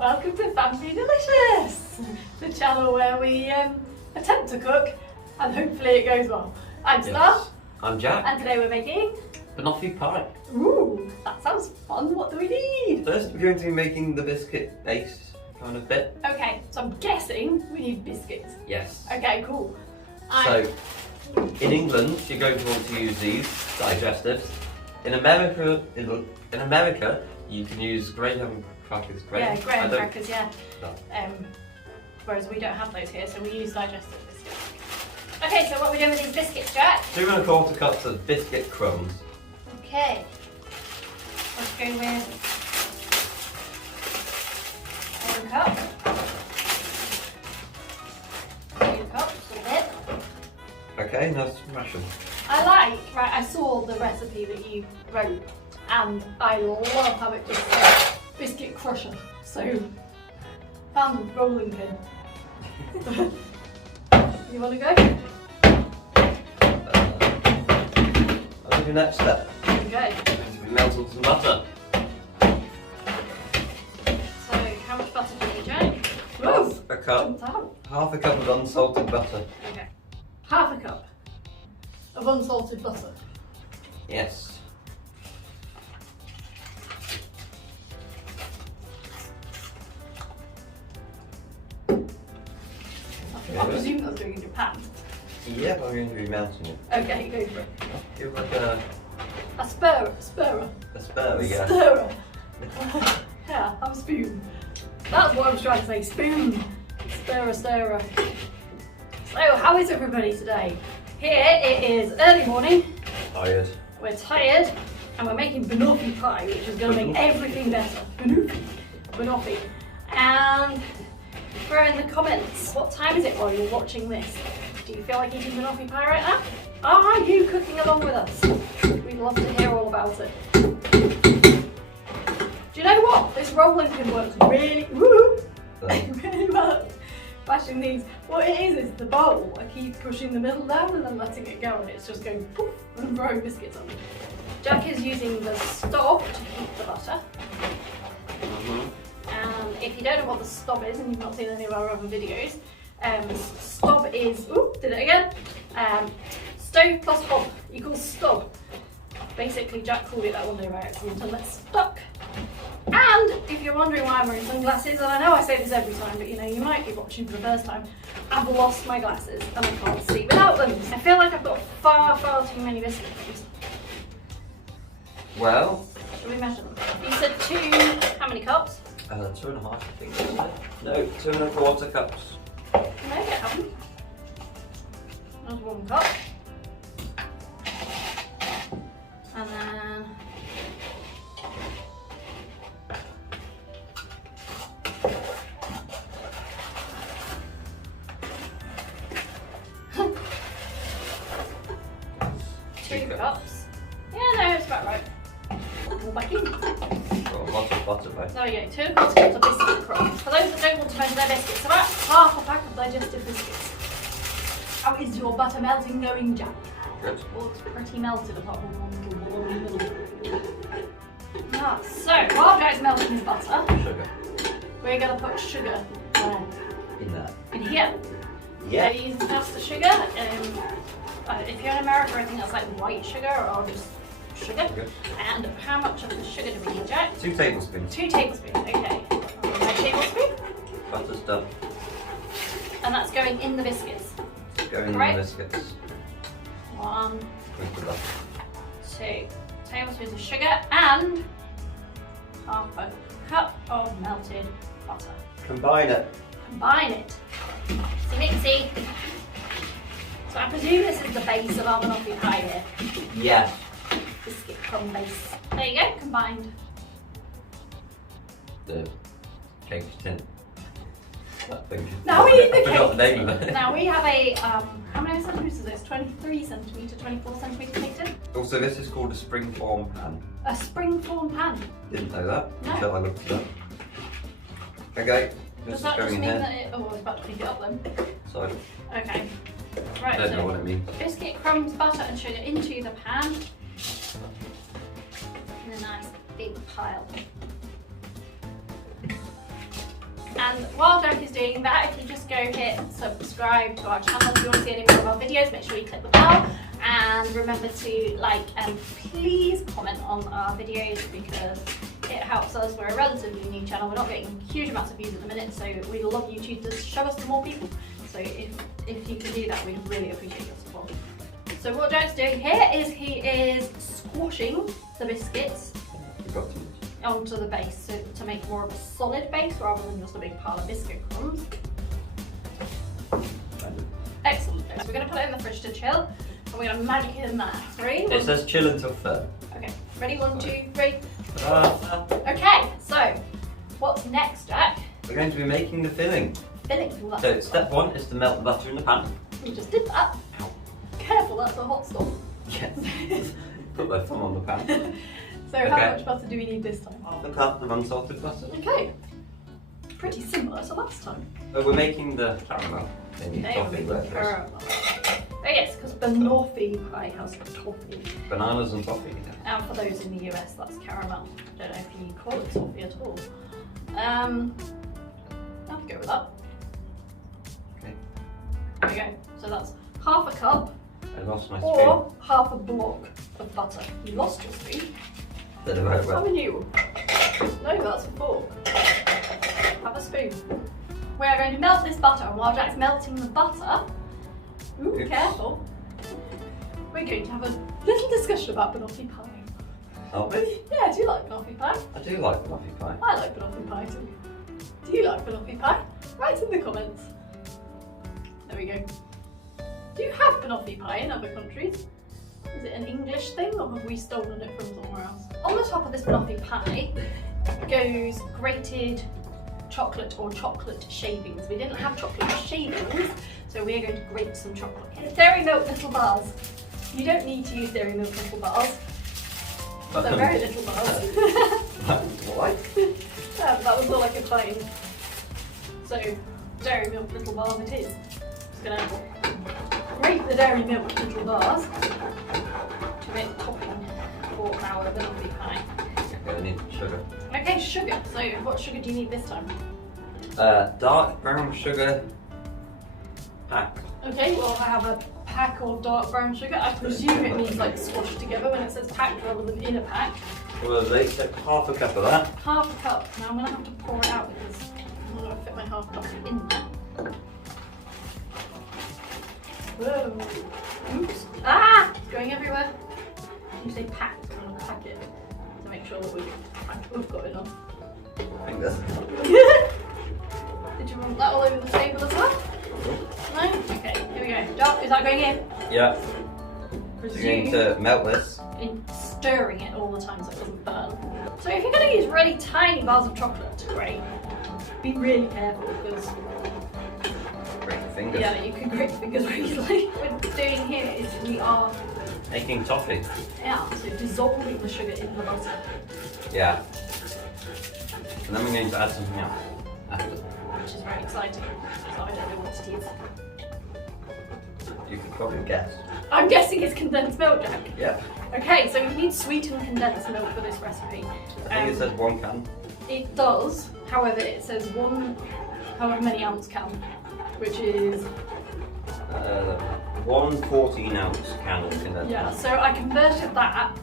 welcome to Fancy Delicious, the channel where we attempt to cook and hopefully it goes well. I'm Star. Yes. I'm Jack. And today we're making Banoffee Pie. Ooh, that sounds fun. What do we need? First, we're going to be making the biscuit base kind of bit. Okay, so I'm guessing we need biscuits. Yes. Okay, cool. So, in England, you're going to want to use these digestives. In America, you can use graham crackers. Yeah, graham crackers. Yeah. No. Whereas we don't have those here, so we use digestive biscuits. Okay, so what are we doing with these biscuits, Jack? 2 1/4 cups of biscuit crumbs. Okay. Let's go with 1 cup. 2 cups, a bit. Okay, now smash them. I saw the recipe that you wrote, and I love how it just says biscuit crusher. So, found a rolling pin. You want to go? I'll do the next step. Okay. We melted some butter. So, how much butter do you need, Jake? Half a cup. Half a cup of unsalted butter. Okay. Half a cup of unsalted butter. Yes. I presume that's going in your pan. Yeah, I'm going to be melting it. Okay, go for it. Give like a Spurrer. spur, yeah. Stirrer. Yeah, have a spoon. That's what I was trying to say, spoon. Stirrer. So, how is everybody today? Here it is early morning. Tired. We're tired and we're making banoffee pie, which is going to make everything better. Banoffee. And throw in the comments, what time is it while you're watching this? Do you feel like eating banoffee pie right now? Are you cooking along with us? We'd love to hear all about it. Do you know what? This rolling pin works really well. Bashing these. What it is the bowl. I keep pushing the middle down and then letting it go, and it's just going poof and throwing biscuits on. Jack is using the stop to heat the butter. And if you don't know what the stop is and you've not seen any of our other videos, stop is, did it again, stove plus hob equals stop. Basically Jack called it that one day by accident and it's stuck. And if you're wondering why I'm wearing sunglasses, and I know I say this every time, but you might be watching for the first time, I've lost my glasses and I can't see without them. I feel like I've got far too many biscuit crumbs. Well, Should we measure them? You said 2, how many cups? 2 1/2, I think, isn't it? No, 2 1/4 cups. Maybe I haven't. There's 1 cup. And then two cups. Yeah, no, it's about right. More back in. Got lots of butter, right? There we go, 2 1/4 cups of biscuit crumbs. For those that don't want to measure their biscuits, about half a pack of digestive biscuits. How is your butter melting going, Jack? Good. Well, it's pretty melted apart from one little ball in the middle. So, while Jack's melting his butter, Sugar. we're going to put sugar In there. in here. Yeah. So, using caster sugar. If you're in America, I think that's like white sugar or just sugar. And how much of the sugar do we need, Jack? 2 tablespoons. 2 tablespoons, okay. 1 tablespoon. Butter's done. And that's going in the biscuits. Go in Right. the biscuits. 1, With the butter. 2 tablespoons of sugar and half a cup of melted butter. Combine it. Combine it. Mixy. So I presume this is the base of our banoffee pie here. Yeah. Biscuit crumb base. There you go, combined. The cake tin. That thing. Now we eat the I forgot cake the name of it. Now we have a, how many centimetres is this? 23 centimetre, 24 centimetre cake tin? Also, this is called a springform pan. A springform pan. Didn't know that No. until I looked it up. Okay, this Does is that just going mean in that here. it, oh, I was about to pick it up then. So, Okay. I Right, don't know so what it means. biscuit crumbs, butter and sugar into the pan. In a nice big pile. And while Jack is doing that, if you just go hit subscribe to our channel if you want to see any more of our videos, make sure you click the bell. And remember to like and please comment on our videos because it helps us. We're a relatively new channel. We're not getting huge amounts of views at the minute, so we'd love YouTube to show us to more people. So if you can do that, we'd really appreciate your support. So what Jack's doing here is he is squashing the biscuits onto the base, so to make more of a solid base rather than just a big pile of biscuit crumbs. Excellent. So we're going to put it in the fridge to chill, and we're going to magic it in there. Ready? It says chill until firm. Okay. Ready? 1, 2, 3. Okay. So what's next, Jack? We're going to be making the filling. Filling. Well, So step 1 is to melt the butter in the pan. we just did that. Ow. Careful, that's a hot stuff. Yes. Put my thumb on the pan. So how much butter do we need this time? Half a cup of unsalted butter. Okay. Pretty similar to last time. Oh, we're making the caramel. They are making caramel. Oh yes, because Banoffee Pie has toffee. Bananas and toffee. And for those in the US, that's caramel. I don't know if you call it toffee at all. I'll go with that. Okay. There we go. So that's half a cup I lost my spoon. or half a block of butter. You lost your spoon. Haven't you? No, that's a fork. Have a spoon. We're going to melt this butter, and while Jack's melting the butter, oops. Careful, we're going to have a little discussion about Banoffee Pie. Are we? Yeah, do you like Banoffee Pie? I do like Banoffee Pie. I like Banoffee Pie too. Do you like Banoffee Pie? Write in the comments. There we go. Do you have Banoffee Pie in other countries? Is it an English thing, or have we stolen it from somewhere else? On the top of this Banoffee Pie goes grated chocolate or chocolate shavings. We didn't have chocolate shavings, so we're going to grate some chocolate. It's Dairy Milk little bars. You don't need to use Dairy Milk little bars. They're very little bars. What? That was all I could find. So, Dairy Milk little bars it is. Just gonna grate the Dairy Milk little bars to make topping for our Banoffee Pie. Okay, I need sugar. Okay, sugar. So, what sugar do you need this time? Dark brown sugar pack. Okay, well I have a pack of dark brown sugar. I presume it means like squashed together when it says packed rather than in a pack. Well, let's take half a cup of that. Half a cup. Now I'm going to have to pour it out because I'm not going to fit my half cup in there. Whoa. Oops. Ah! It's going everywhere. You say packed, I'm going to pack it to make sure that we've got enough. I think that's Did you want that all over the table as well? No? Okay, here we go. Dark, is that going in? yeah. So you're going to melt this. In stirring it all the time so it doesn't burn. So if you're going to use really tiny bars of chocolate to grate, be really careful because Break your fingers. yeah, you can grate your fingers very easily. What we're doing here is we are Making toffee. so dissolving the sugar in the butter. Yeah. And then we're going to add something else after. Which is very exciting. So I don't know what it is. You can probably guess. I'm guessing it's condensed milk, Jack. Yeah. Okay, so we need sweetened condensed milk for this recipe. I think it says 1 can. It does, however, it says however many ounce can, which is 1 14-ounce can of condensed yeah. milk. So I converted that,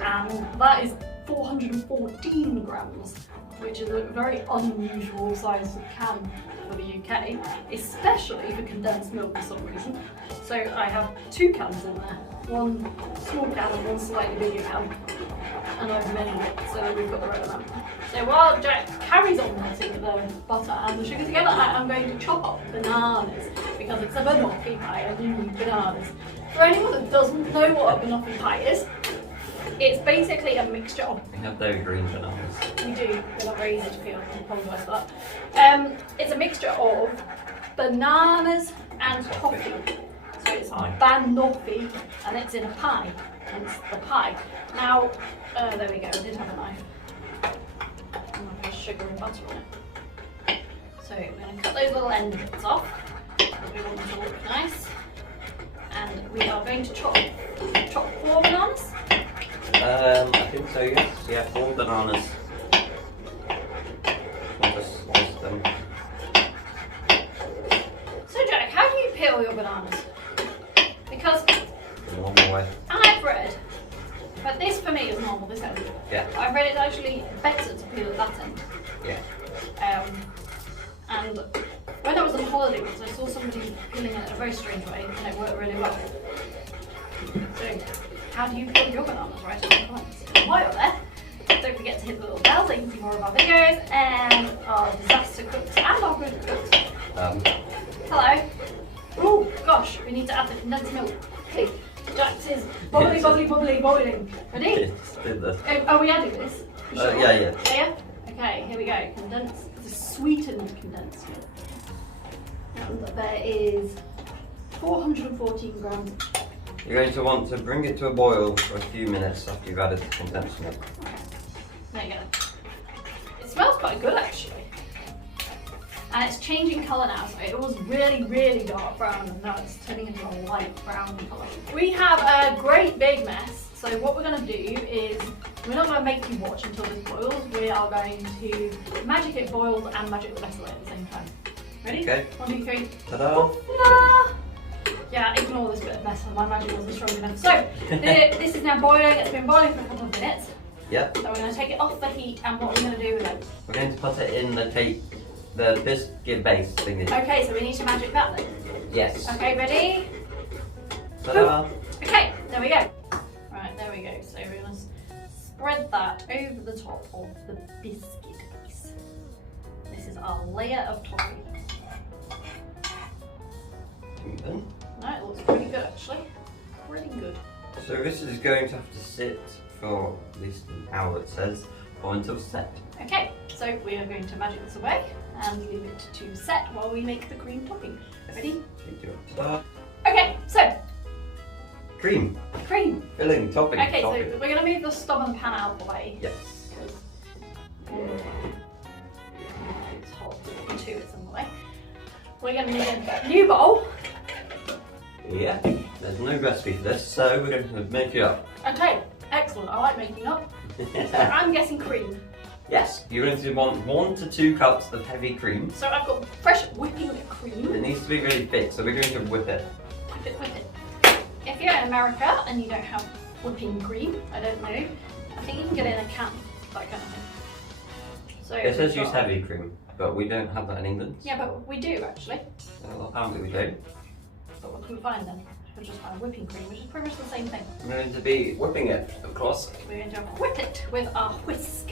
and that is 414 grams, which is a very unusual size of can for the UK, especially for condensed milk for some reason. So I have 2 cans in there, 1 small can and 1 slightly bigger can, and I've measured it so that we've got the right amount. So while Jack carries on melting the butter and the sugar together, I'm going to chop up bananas because it's a Banoffee Pie and you need bananas. For anyone that doesn't know what a Banoffee Pie is, it's basically a mixture of. We have very green bananas. We do, they're not very easy to peel, I apologise for that. It's a mixture of bananas and toffee. So it's Banoffee and it's in a pie, hence the pie. Now, there we go, I did have a knife. And I've got sugar and butter on it. So we're going to cut those little end bits off. We want them to look nice. And we are going to chop 4 bananas. I think so, yes. Yeah, 4 bananas. I'll just Yeah. I've read it's actually better to peel at that end. Yeah. And when I was on holiday once, I saw somebody peeling it in a very strange way, and it worked really well. So, how do you peel your bananas? Right in the comments. While you're there, don't forget to hit the little bell so you can see more of our videos and our disaster cooks and our good cooks. Hello. Oh gosh, we need to add the condensed milk. Okay, Jax is bubbly, bubbly, bubbly, boiling. Ready? Are we adding this? Sure? Yeah. Okay, here we go. Condensed. This is sweetened condensed milk. And there is 414 grams. You're going to want to bring it to a boil for a few minutes after you've added the condensed milk. There you go. It smells quite good actually. And it's changing colour now, so it was really, really dark brown and now it's turning into a light brown colour. We have a great big mess, so what we're going to do is, we're not going to make you watch until this boils, we are going to magic it boils and magic the vessel at the same time. Ready? Okay. 1, 2, 3. Ta-da! Ta-da! Yeah, ignore this bit of mess, my magic wasn't strong enough. So, this is now boiling, it's been boiling for a couple of minutes. Yep. So we're going to take it off the heat and what we're going to do with it. We're going to put it in the biscuit base thingy. Okay, so we need to magic that then. Yes. Okay, ready? Ta-da! Okay, there we go. Right, there we go. So we're going to spread that over the top of the biscuit base. This is our layer of topping. Even. No, it looks pretty good actually. Pretty good. So this is going to have to sit for at least an hour, it says, or until set. Okay, so we are going to magic this away and leave it to set while we make the cream topping. Ready? Ta-da! Okay, so Cream. cream. Filling, topping. Okay, topping. so we're going to move the stubborn pan out of the way. Yes. Because it's hot and two, it's in the way. We're going to need a new bowl. Yeah. There's no recipe for this, so we're going to make it up. Okay, excellent. I like making up. So I'm guessing cream. Yes, you're going to want 1 to 2 cups of heavy cream. So I've got fresh whipping cream. It needs to be really thick, so we're going to whip it. Whip it, whip it. If you're in America and you don't have whipping cream, I don't know, I think you can get it in a can, that kind of thing. So It says we've use got- heavy cream, but we don't have that in England. Yeah, but we do actually. Well, apparently we don't. But what can we find then? We'll just find whipping cream, which is pretty much the same thing. I'm going to be whipping it, of course. We're going to whip it with our whisk.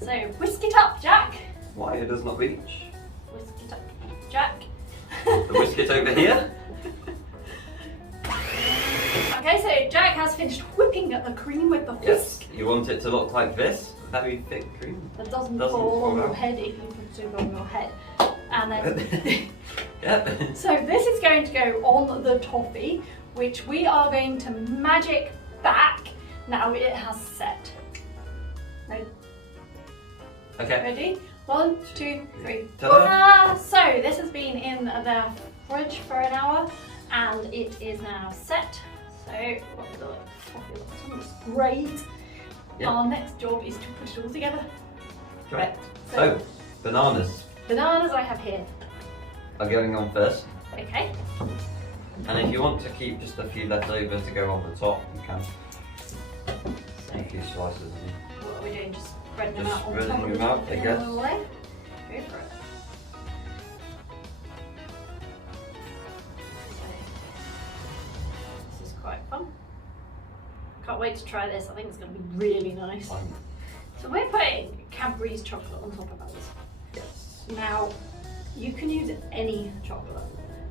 So whisk it up, Jack. Why it does not reach. Whisk it up, Jack. The whisk it over here. Okay, so Jack has finished whipping up the cream with the whisk. Yes, you want it to look like this. Very thick cream. That doesn't Doesn't fall on fall your out. head if you put it on your head. And then, Yep. so this is going to go on the toffee, which we are going to magic back now it has set. Right. Okay. Ready? 1, 2, 3. Ta-da! So this has been in the fridge for an hour and it is now set. So what the toffee looks great. Yep. Our next job is to put it all together. Correct. So, bananas Bananas I have here. are going on first. Okay. And if you want to keep just a few left over to go on the top, you can. So A few slices. what are we doing? Just spreading them Just out on spreading top of them the out, topping I in a guess. little way. Go for it. So, this is quite fun. Can't wait to try this. I think it's going to be really nice. Fine. So we're putting Cadbury's chocolate on top of ours. Yes. Now, you can use any chocolate.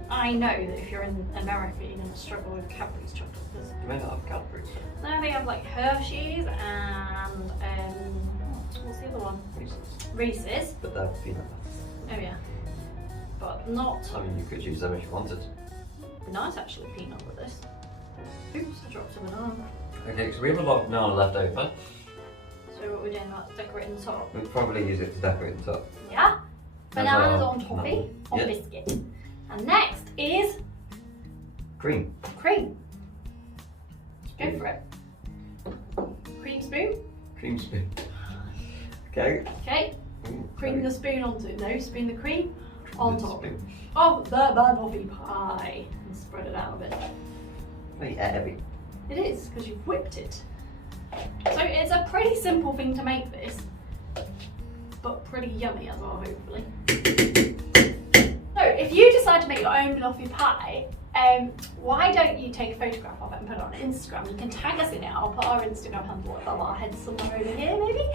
I know that if you're in America, you're going to struggle with Cadbury's chocolate because You may not have Cadbury's. now they have like Hershey's and what's the other one? Reese's. But they're peanut butter. Oh yeah, but not I mean, you could use them if you wanted. nice actually. Peanut with this. Oops, I dropped a banana. Okay, so we have a lot of banana left over. So what we're doing, like decorating the top. We'll probably use it to decorate the top. Yeah. Bananas well. on toffee, on Yeah. biscuit. And next is Cream. cream. Go for it. Cream spoon. Cream spoon. Okay. Okay. Ooh, Cream the spoon onto it. No, spoon the cream on top spoon. of the Banoffee Pie and spread it out a bit. Very heavy. It is because you've whipped it. So it's a pretty simple thing to make this, but pretty yummy as well, hopefully. So if you decide to make your own banoffee pie, why don't you take a photograph of it and put it on Instagram? You can tag us in it. I'll put our Instagram handle above our heads somewhere over here, maybe.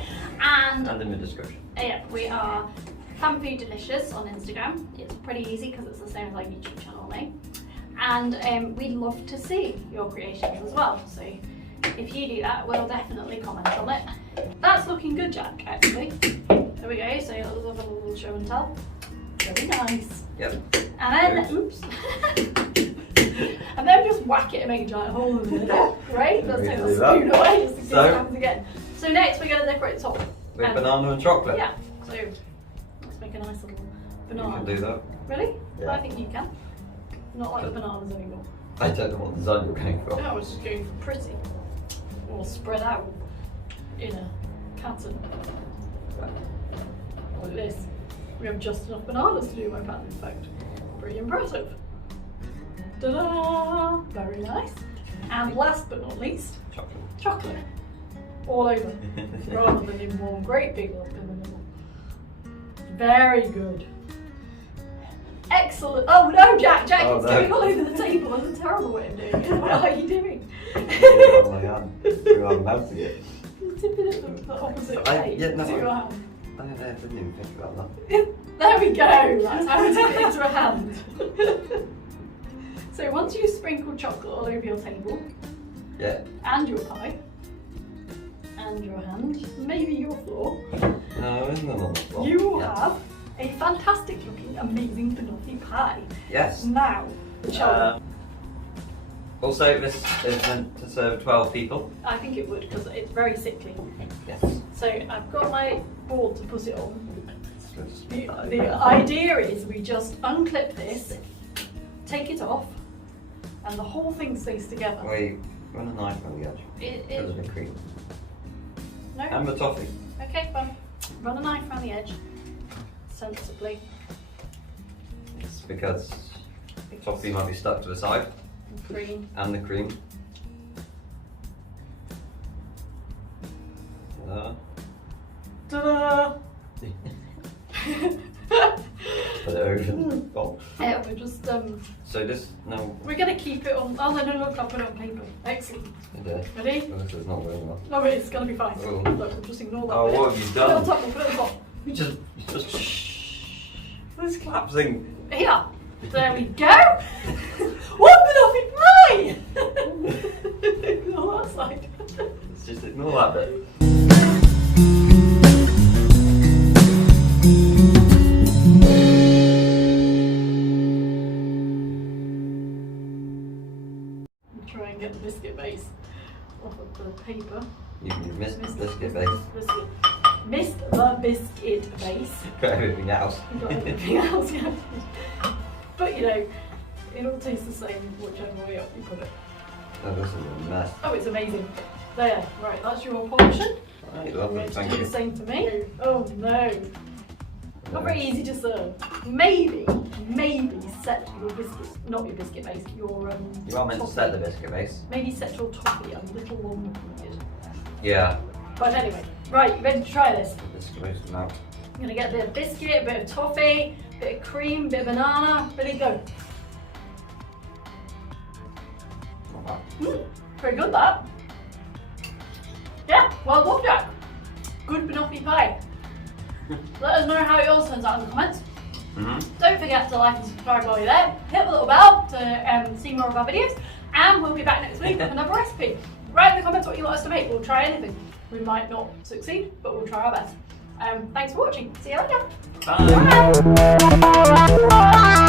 And in the description. Yeah, we are Food Delicious on Instagram. It's pretty easy because it's the same as our YouTube channel name. And we'd love to see your creations as well. So if you do that, we'll definitely comment on it. That's looking good, Jack, actually. There we go, so let's have a little show and tell. Very nice. Yep. And then, oops. And then just whack it and make a giant hole in the middle. Right? Let's take the spoon away just in case it happens again. So next we're going to decorate the top. With banana and chocolate? Yeah. So let's make a nice little banana. You can do that. Really? Yeah. I think you can. Not like the bananas anymore. I don't know what design you're going for. No, I was just going for pretty. Or spread out in a pattern. Like this. We have just enough bananas to do my pattern, in fact. Pretty impressive. Ta-da! Very nice. And last but not least, Chocolate. chocolate. All over. Rather than in one great big lump in the middle. Very good. Excellent. Oh no, Jack, it's going all over the table. That's a terrible way of doing it. What are you doing? Oh my god. I'm melting it. You're tipping it the opposite way yeah, no, to your hand. I didn't even think about that. There we go. That's how we tip it into a hand. So once you've sprinkled chocolate all over your table, Yeah. and your pie, and your hand, maybe your floor, No, isn't it on the floor? you will have a fantastic looking, amazing banoffee pie. Yes. Now, shall Also, this is meant to serve 12 people. I think it would because it's very sickly. Yes. So I've got my board to put it on. Let's The idea is we just unclip this, take it off, and the whole thing stays together. Wait, run a knife on the edge. Because of the cream. No? And the toffee. Okay, fine. Run a knife around the edge, sensibly. It's because the toffee might be stuck to the side. Cream. And the cream. Ta-da! Put it over the top. Yeah, we're just So this, no. we're gonna keep it on. Oh no, look, I'll put it on paper. Excellent. Okay. Ready? Well, this is not going well. No, but it's gonna be fine. Oh. Look, we'll just ignore that. Oh, bit. what have you Put it on done? top. We'll put it on top. You just shh. This collapsing. Here. There we go. What banoffee pie! Ignore that side. Let's just ignore that bit. Try and get the biscuit base off of the paper. You missed the biscuit base. Missed the biscuit base. Got everything else. You got everything else, yeah. But you know, it all tastes the same whichever way up you put it. Oh, this is a mess. Oh, it's amazing. There, right, that's your portion. Right, I'm lovely, going to thank do you. the same to me. Oh no. Not very easy to serve. Maybe set your biscuits, not your biscuit base, your You are meant to set the biscuit base. Maybe set your toffee a little longer than you did. Yeah. But anyway, right, ready to try this? Biscuit base now. I'm gonna get a bit of biscuit, a bit of toffee, a bit of cream, a bit of banana. Ready, go. Not bad. Very good that. Yeah, well done, Jack. Good banoffee pie. Let us know how yours turns out in the comments. Don't forget to like and subscribe while you're there. Hit the little bell to see more of our videos. And we'll be back next week with another recipe. Write in the comments what you want us to make. We'll try anything. We might not succeed, but we'll try our best. Thanks for watching. See you later. Bye. Bye.